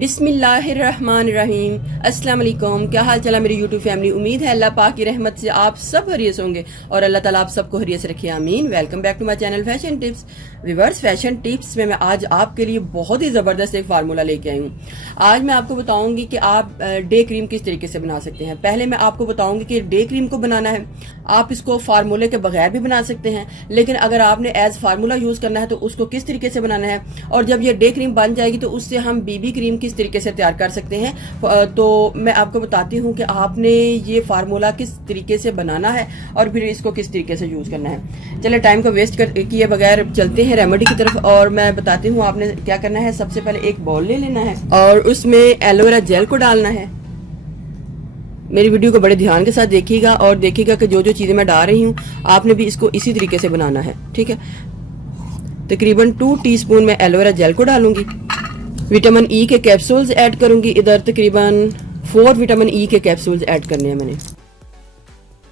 बिस्मिल्लाहिर्रहमानिर्रहीम। अस्सलाम वालेकुम। क्या हाल चाल है मेरी यूट्यूब फैमिली। उम्मीद है अल्लाह पाक की रहमत से आप सब हरियस होंगे और अल्लाह ताला आप सबको हरियस रखे, आमीन। Welcome back to my channel fashion tips. Viewers, fashion tips में मैं आज आपके लिए बहुत ही ज़बरदस्त एक फार्मूला लेके आई हूँ। आज मैं आपको बताऊंगी कि आप डे क्रीम किस तरीके से बना सकते हैं। पहले मैं आपको बताऊंगी कि डे क्रीम को बनाना है, आप इसको फार्मूले के बगैर भी बना सकते हैं, लेकिन अगर आपने एज फार्मूला यूज़ करना है तो उसको किस तरीके से बनाना है, और जब ये डे क्रीम बन जाएगी तो उससे हम बीबी क्रीम किस तरीके से तैयार कर सकते हैं। तो मैं आपको बताती हूँ कि आपने ये फार्मूला किस तरीके से बनाना है और फिर इसको किस तरीके से यूज़ करना है। चले टाइम को वेस्ट किए बगैर चलते हैं रेमेडी की तरफ और मैं बताती हूँ आपने क्या करना है। सबसे पहले एक बाउल ले लेना है और उसमें एलोवेरा जेल को डालना है। मेरी वीडियो को बड़े ध्यान के साथ देखिएगा और देखिएगा कि जो जो चीज़ें मैं डाल रही हूँ आपने भी इसको इसी तरीके से बनाना है, ठीक है। तकरीबन 2 टीस्पून मैं एलोवेरा जेल को डालूंगी। विटामिन ई के कैप्सूल्स ऐड करूंगी। इधर तकरीबन 4 विटामिन ई के कैप्सूल्स ऐड करने हैं मैंने।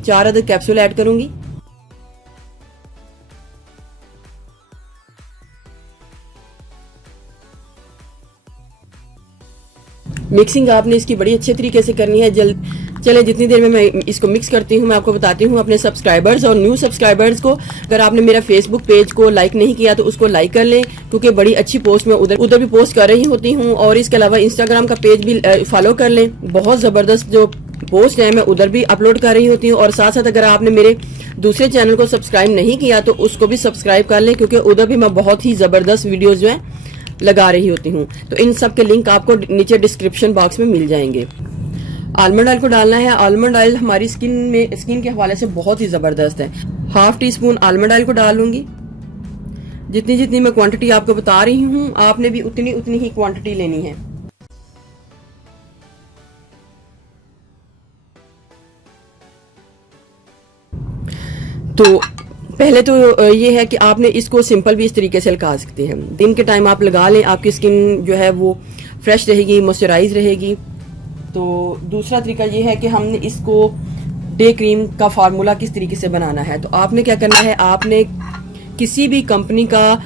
4 अदर कैप्सूल ऐड करूंगी। मिक्सिंग आपने इसकी बड़ी अच्छे तरीके से करनी है। चले जितनी देर में मैं इसको मिक्स करती हूँ मैं आपको बताती हूँ अपने सब्सक्राइबर्स और न्यू सब्सक्राइबर्स को। अगर आपने मेरा फेसबुक पेज को लाइक नहीं किया तो उसको लाइक कर लें, क्योंकि बड़ी अच्छी पोस्ट मैं उधर भी पोस्ट कर रही होती हूँ। और इसके अलावा इंस्टाग्राम का पेज भी फॉलो कर लें, बहुत ज़बरदस्त जो पोस्ट है मैं उधर भी अपलोड कर रही होती हूँ। और साथ साथ अगर आपने मेरे दूसरे चैनल को सब्सक्राइब नहीं किया तो उसको भी सब्सक्राइब कर लें, क्योंकि उधर भी मैं बहुत ही ज़बरदस्त वीडियोज़ जो है लगा रही होती हूँ। तो इन सब के लिंक आपको नीचे डिस्क्रिप्शन बॉक्स में मिल जाएंगे। आलमंड ऑयल को डालना है। आलमंड ऑयल हमारी स्किन के हवाले से बहुत ही ज़बरदस्त है। 1/2 टीस्पून आलमंड ऑयल को डालूंगी। जितनी जितनी मैं क्वांटिटी आपको बता रही हूँ आपने भी उतनी ही क्वांटिटी लेनी है। तो पहले तो ये है कि आपने इसको सिंपल भी इस तरीके से लगा सकते हैं। दिन के टाइम आप लगा लें, आपकी स्किन जो है वो फ्रेश रहेगी, मॉइस्चराइज रहेगी। तो दूसरा तरीका ये है कि हमने इसको डे क्रीम का फार्मूला किस तरीके से बनाना है। तो आपने क्या करना है, आपने किसी भी कंपनी का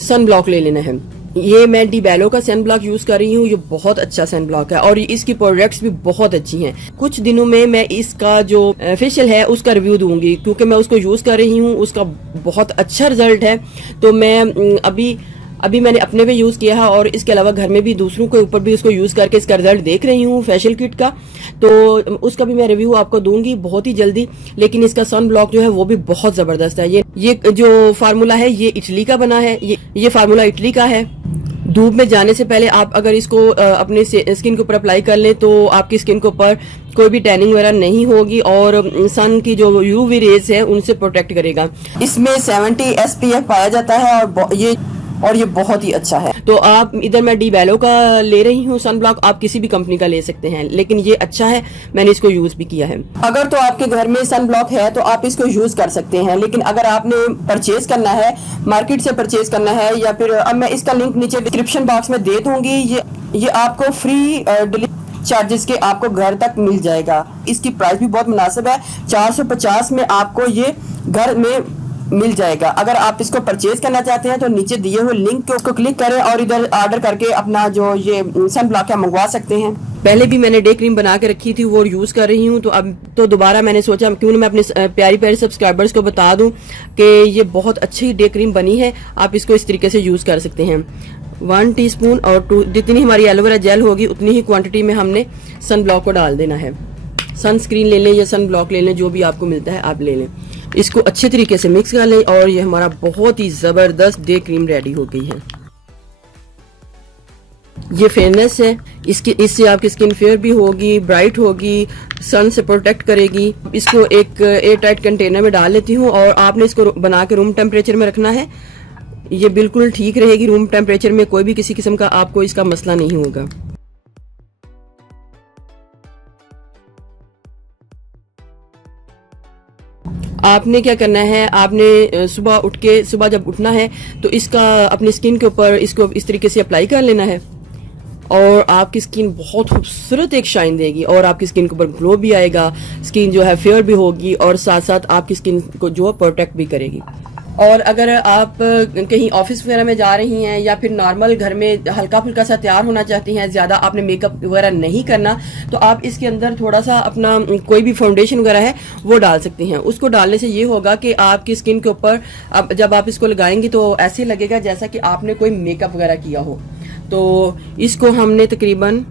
सन ब्लॉक ले लेना है। ये मैं डीबेलो का सन ब्लॉक यूज़ कर रही हूँ। ये बहुत अच्छा सन ब्लॉक है और इसकी प्रोडक्ट्स भी बहुत अच्छी हैं। कुछ दिनों में मैं इसका जो फेशियल है उसका रिव्यू दूंगी, क्योंकि मैं उसको यूज़ कर रही हूँ, उसका बहुत अच्छा रिजल्ट है। तो मैं अभी मैंने अपने पे यूज़ किया है और इसके अलावा घर में भी दूसरों के ऊपर भी उसको यूज़ करके इसका रिजल्ट देख रही हूँ फेशियल किट का। तो उसका भी मैं रिव्यू आपको दूंगी बहुत ही जल्दी। लेकिन इसका सन ब्लॉक जो है वो भी बहुत ज़बरदस्त है। ये जो फार्मूला है ये इटली का बना है। ये फार्मूला इटली का है। धूप में जाने से पहले आप अगर इसको अपने स्किन के ऊपर अप्लाई कर लें तो आपकी स्किन के ऊपर कोई भी टैनिंग वगैरह नहीं होगी और सन की जो यूवी रेज है उनसे प्रोटेक्ट करेगा। इसमें 70 SPF पाया जाता है और ये बहुत ही अच्छा है। तो आप इधर मैं डीबेलो का ले रही हूँ सन ब्लॉक, आप किसी भी कंपनी का ले सकते हैं, लेकिन ये अच्छा है, मैंने इसको यूज भी किया है। अगर तो आपके घर में सन ब्लॉक है तो आप इसको यूज कर सकते हैं, लेकिन अगर आपने परचेज करना है, मार्केट से परचेज करना है, या फिर अब मैं इसका लिंक नीचे डिस्क्रिप्शन बॉक्स में दे दूंगी। ये आपको फ्री डिलीवरी चार्जेस के आपको घर तक मिल जाएगा। इसकी प्राइस भी बहुत मुनासिब है। 450 में आपको ये घर में मिल जाएगा। अगर आप इसको परचेज करना चाहते हैं तो नीचे दिए हुए लिंक को क्लिक करें और इधर ऑर्डर करके अपना जो ये सन ब्लॉक है मंगवा सकते हैं। पहले भी मैंने डे क्रीम बना के रखी थी, वो यूज़ कर रही हूँ। तो अब तो दोबारा मैंने सोचा क्यों ना मैं अपने प्यारी प्यारी सब्सक्राइबर्स को बता दूं कि ये बहुत अच्छी डे क्रीम बनी है, आप इसको इस तरीके से यूज़ कर सकते हैं। 1 टीस्पून और 2 जितनी हमारी एलोवेरा जेल होगी उतनी ही क्वांटिटी में हमने सन ब्लॉक को डाल देना है। सनस्क्रीन ले लें या सन ब्लॉक ले लें, जो भी आपको मिलता है आप ले लें। इसको अच्छे तरीके से मिक्स कर लें और ये हमारा बहुत ही ज़बरदस्त डे क्रीम रेडी हो गई है। ये फेयरनेस है, इससे आपकी स्किन फेयर भी होगी, ब्राइट होगी, सन से प्रोटेक्ट करेगी। इसको एक एयर टाइट कंटेनर में डाल लेती हूँ और आपने इसको बना के रूम टेम्परेचर में रखना है। ये बिल्कुल ठीक रहेगी रूम टेम्परेचर में, कोई भी किसी किस्म का आपको इसका मसला नहीं होगा। आपने क्या करना है, आपने सुबह जब उठना है तो इसका अपनी स्किन के ऊपर इसको इस तरीके से अप्लाई कर लेना है और आपकी स्किन बहुत खूबसूरत एक शाइन देगी और आपकी स्किन के ऊपर ग्लो भी आएगा, स्किन जो है फेयर भी होगी और साथ साथ आपकी स्किन को जो प्रोटेक्ट भी करेगी। और अगर आप कहीं ऑफिस वगैरह में जा रही हैं या फिर नॉर्मल घर में हल्का फुल्का सा तैयार होना चाहती हैं, ज़्यादा आपने मेकअप वगैरह नहीं करना, तो आप इसके अंदर थोड़ा सा अपना कोई भी फाउंडेशन वगैरह है वो डाल सकती हैं। उसको डालने से ये होगा कि आपकी स्किन के ऊपर अब जब आप इसको लगाएंगी तो ऐसे लगेगा जैसा कि आपने कोई मेकअप वगैरह किया हो। तो इसको हमने तकरीबन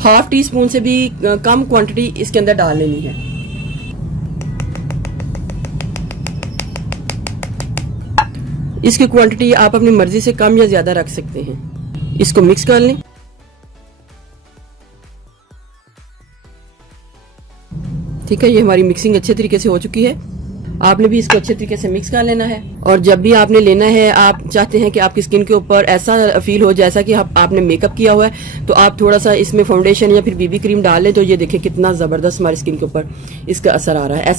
½ टीस्पून से भी कम क्वांटिटी इसके अंदर डाल लेनी है। इसकी क्वांटिटी आप अपनी मर्जी से कम या ज्यादा रख सकते हैं। इसको मिक्स कर लें। ठीक है, ये हमारी मिक्सिंग अच्छे तरीके से हो चुकी है। आपने भी इसको अच्छे तरीके से मिक्स कर लेना है। और जब भी आपने लेना है, आप चाहते हैं कि आपकी स्किन के ऊपर ऐसा फील हो जैसा कि आपने मेकअप किया हुआ है, तो आप थोड़ा सा इसमें फाउंडेशन या फिर बीबी क्रीम डाल लें। तो ये देखिए कितना जबरदस्त हमारी स्किन के ऊपर इसका असर आ रहा है।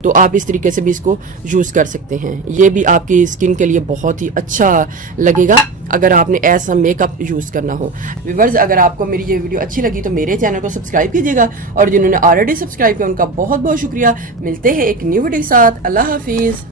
तो आप इस तरीके से भी इसको यूज कर सकते हैं। ये भी आपकी स्किन के लिए बहुत ही अच्छा लगेगा अगर आपने ऐसा मेकअप यूज करना हो। व्यूअर्स, अगर आपको मेरी ये वीडियो अच्छी लगी तो मेरे चैनल को सब्सक्राइब कीजिएगा, और जिन्होंने ऑलरेडी सब्सक्राइब किया उनका बहुत बहुत शुक्रिया। मिलते हैं एक न्यू वीडियो के साथ। अल्लाह हाफिज।